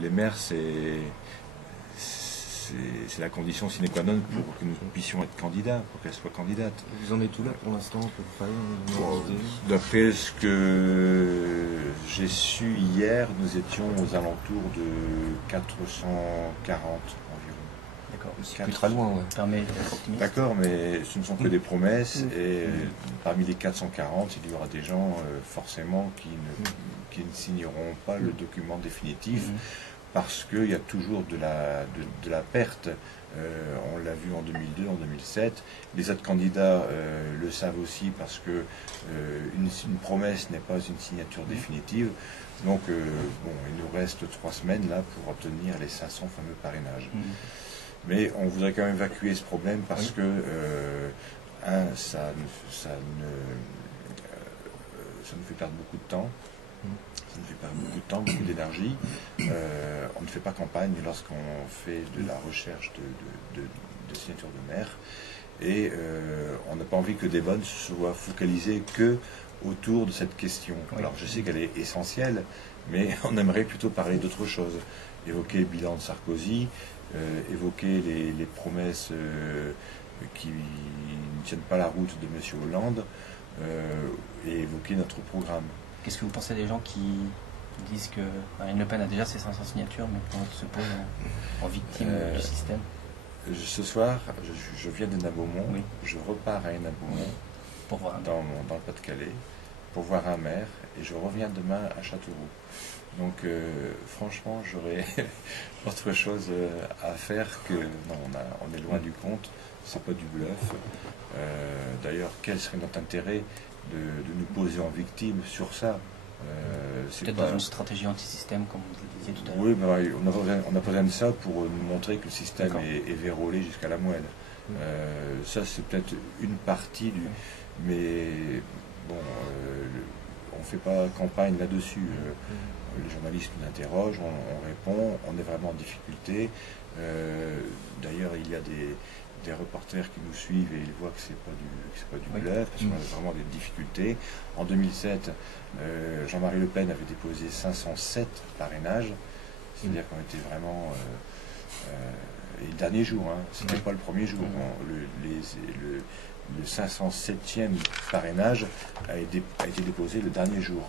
les maires, c'est la condition sine qua non pour que nous puissions être candidats, pour qu'elles soient candidates. Vous en êtes où là pour l'instant, à peu près? D'après ce que j'ai su hier, nous étions aux alentours de 440 environ. D'accord, c'est plus très loin, ouais. Permet d'être optimiste. D'accord, mais ce ne sont que des promesses, et parmi les 440, il y aura des gens forcément qui ne signeront pas le document définitif, parce qu'il y a toujours de la perte. On l'a vu en 2002, en 2007. Les autres candidats le savent aussi, parce que une promesse n'est pas une signature définitive. Donc, bon, il nous reste 3 semaines là pour obtenir les 500 fameux parrainages. Mais on voudrait quand même évacuer ce problème parce que, ça nous fait perdre beaucoup de temps. Ça nous fait perdre beaucoup de temps, beaucoup d'énergie. On ne fait pas campagne lorsqu'on fait de la recherche de signatures de maire. Et on n'a pas envie que des votes soient focalisés que autour de cette question. Alors je sais qu'elle est essentielle, mais on aimerait plutôt parler d'autre chose. Évoquer le bilan de Sarkozy, évoquer les promesses qui ne tiennent pas la route de M. Hollande, et évoquer notre programme. Qu'est-ce que vous pensez des gens qui disent que Marine Le Pen a déjà ses 500 signatures, mais qu'on se pose en victime du système? Ce soir, je viens de Nabeaumont, je repars à Nabeaumont, pour voir dans le Pas-de-Calais, pour voir un maire, et je reviens demain à Châteauroux. Donc, franchement, j'aurais autre chose à faire que... Non, on est loin du compte, c'est pas du bluff. D'ailleurs, quel serait notre intérêt de nous poser en victime sur ça? Peut-être dans une stratégie anti-système, comme vous le disiez tout à l'heure. Oui, mais on a besoin de ça pour nous montrer que le système est vérolé jusqu'à la moelle. Ça, c'est peut-être une partie du... Mais bon, on ne fait pas campagne là-dessus. Les journalistes nous interrogent, on répond, on est vraiment en difficulté. D'ailleurs, il y a des reporters qui nous suivent et ils voient que c'est pas du bluff, parce qu'on a vraiment des difficultés. En 2007, Jean-Marie Le Pen avait déposé 507 parrainages, c'est-à-dire qu'on était vraiment... et le dernier jour, ce n'était pas le premier jour. Le 507e parrainage a été déposé le dernier jour.